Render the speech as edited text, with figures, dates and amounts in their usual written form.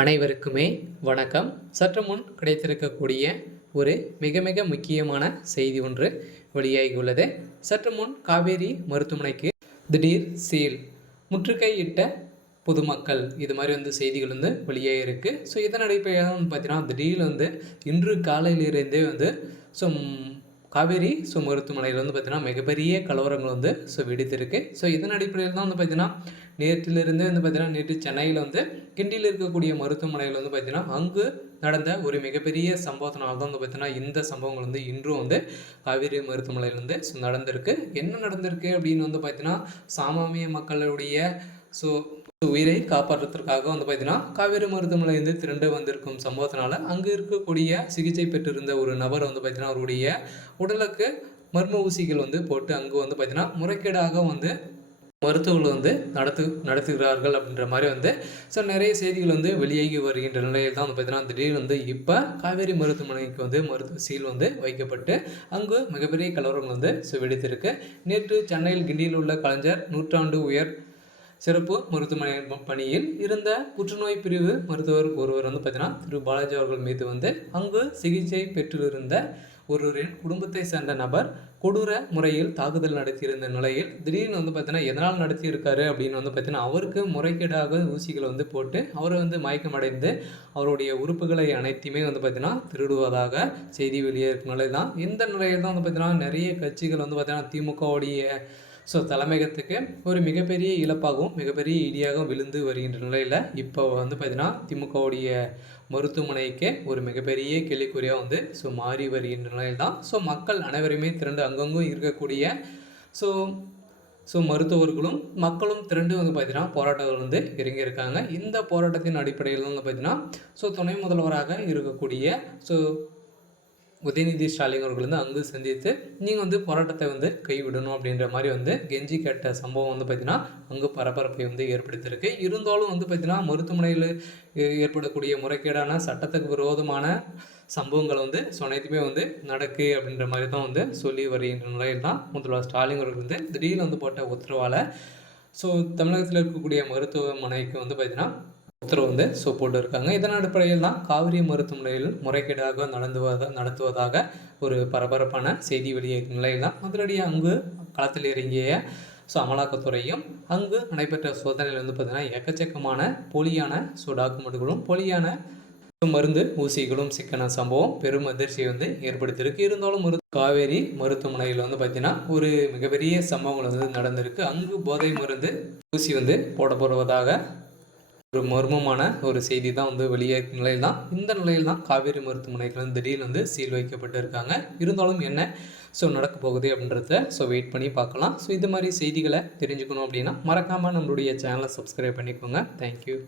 அனைவருக்குமே வணக்கம். சற்று முன் கிடைத்திருக்கக்கூடிய ஒரு மிக மிக முக்கியமான செய்தி ஒன்று வெளியாகியுள்ளது. சற்று முன் காவேரி மருத்துவமனைக்கு திடீர் சீல், முற்றுகையிட்ட பொதுமக்கள், இது மாதிரி செய்திகள் வெளியாகிருக்கு. ஸோ இதன் அடிப்படையில் பார்த்தீங்கன்னா திடீர்னு இன்று காலையிலிருந்தே ஸோ காவேரி மருத்துவமனையில் பார்த்தீங்கன்னா மிகப்பெரிய கலவரங்கள் வெடித்திருக்கு. ஸோ இதன் அடிப்படையில் தான் பார்த்தீங்கன்னா நேற்றிலிருந்தே பார்த்தீங்கன்னா நேற்று சென்னையில் கிண்டியில் இருக்கக்கூடிய மருத்துவமனையில் பார்த்தீங்கன்னா அங்கு நடந்த ஒரு மிகப்பெரிய சம்பவத்தினால தான் பார்த்தீங்கன்னா இந்த சம்பவங்கள் இன்றும் காவேரி மருத்துவமனையிலேருந்து நடந்திருக்கு. என்ன நடந்திருக்கு அப்படின்னு பார்த்தீங்கன்னா சாமானிய மக்களுடைய உயிரை காப்பாற்றுவதற்காக பார்த்தீங்கன்னா காவேரி மருத்துவமனையிலிருந்து திரண்டு வந்திருக்கும் சம்பவத்தினால அங்கு இருக்கக்கூடிய சிகிச்சை பெற்றிருந்த ஒரு நபர் பார்த்தீங்கன்னா அவருடைய உடலுக்கு மர்ம ஊசிகள் போட்டு அங்கு பார்த்தீங்கன்னா முறைகேடாக மருத்துவர்கள் நடத்துகிறார்கள் அப்படின்ற மாதிரி நிறைய செய்திகள் வெளியாகி வருகின்ற நிலையில் தான் பார்த்தீங்கன்னா திடீர்னு இப்போ காவேரி மருத்துவமனைக்கு மருத்துவ சீல் வைக்கப்பட்டு அங்கு மிகப்பெரிய கலவரங்கள் வெடித்திருக்கு. நேற்று சென்னையில் கிண்டியில் உள்ள கலைஞர் நூற்றாண்டு உயர் சிறப்பு மருத்துவமனை பணியில் இருந்த புற்றுநோய் பிரிவு மருத்துவர் ஒருவர் பார்த்தீங்கன்னா திரு பாலாஜி அவர்கள் மீது அங்கு சிகிச்சை பெற்றிருந்த ஒருவரின் குடும்பத்தை சேர்ந்த நபர் கொடூர முறையில் தாக்குதல் நடத்தியிருந்த நிலையில் திடீர்னு பார்த்தீங்கன்னா எதனால் நடத்தியிருக்காரு அப்படின்னு பார்த்தீங்கன்னா அவருக்கு முறைகேடாக ஊசிகளை போட்டு அவரை மயக்கமடைந்து அவருடைய உறுப்புகளை அனைத்தையுமே பார்த்தீங்கன்னா திருடுவதாக செய்தி வெளியேறும் நிலை தான். இந்த நிலையில் தான் பார்த்தீங்கன்னா நிறைய கட்சிகள் பார்த்தீங்கன்னா திமுகவுடைய தலைமையகத்துக்கு ஒரு மிகப்பெரிய இழப்பாகவும் மிகப்பெரிய இடியாகவும் விழுந்து வருகின்ற நிலையில் இப்போ பார்த்தீங்கன்னா திமுகவுடைய மருத்துவமனைக்கு ஒரு மிகப்பெரிய கேள்விக்குறியாக மாறி வருகின்ற நிலையில் தான். மக்கள் அனைவருமே திரண்டு அங்கங்கும் இருக்கக்கூடிய மருத்துவர்களும் மக்களும் திரண்டு பார்த்தீங்கன்னா போராட்டங்கள் இறங்கியிருக்காங்க. இந்த போராட்டத்தின் அடிப்படையில் பார்த்தீங்கன்னா துணை முதல்வராக இருக்கக்கூடிய உதயநிதி ஸ்டாலின் அவர்கள் அங்கு சந்தித்து நீங்கள் போராட்டத்தை கைவிடணும் அப்படின்ற மாதிரி கெஞ்சி கேட்ட சம்பவம் பார்த்தீங்கன்னா அங்கு பரபரப்பை ஏற்படுத்தியிருக்கு. இருந்தாலும் பார்த்தீங்கன்னா மருத்துவமனையில் ஏற்படக்கூடிய முறைகேடான சட்டத்துக்கு விரோதமான சம்பவங்கள் அனைத்துமே நடக்கு அப்படின்ற மாதிரி தான் சொல்லி வருகின்ற நிலையில் தான் முதல்வர் ஸ்டாலின் அவர்கள் திடீர்னு போட்ட உத்தரவால் தமிழகத்தில் இருக்கக்கூடிய மருத்துவமனைக்கு பார்த்தீங்கன்னா உத்தரவு போட்டு இருக்காங்க. இதன் அடிப்படையில் தான் காவிரி மருத்துவமனையில் முறைகேடாக நடத்துவதாக ஒரு பரபரப்பான செய்தி வெளியேறும் நிலையில் தான் அதிரடியாக அங்கு களத்தில் இறங்கிய அமலாக்கத்துறையும் அங்கு நடைபெற்ற சோதனையில் பார்த்தீங்கன்னா எக்கச்சக்கமான போலியான டாக்குமெண்ட்டுகளும் போலியான மருந்து ஊசிகளும் சிக்கன சம்பவம் பெரும் அதிர்ச்சியை ஏற்படுத்தியிருக்கு. இருந்தாலும் காவேரி மருத்துவமனையில் பார்த்தீங்கன்னா ஒரு மிகப்பெரிய சம்பவங்கள் நடந்திருக்கு. அங்கு போதை மருந்து ஊசி போடப்படுவதாக ஒரு மர்மமான ஒரு செய்தி தான் வெளியேறும் நிலையில் தான். இந்த நிலையில் தான் காவேரி மருத்துவமனைக்கு திடீர்னு சீல் வைக்கப்பட்டு இருக்காங்க. இருந்தாலும் என்ன நடக்க போகுது அப்படின்றத வெயிட் பண்ணி பார்க்கலாம். இது மாதிரி செய்திகளை தெரிஞ்சுக்கணும் அப்படின்னா மறக்காமல் நம்மளுடைய சேனலை சப்ஸ்கிரைப் பண்ணிக்கோங்க. தேங்க்யூ.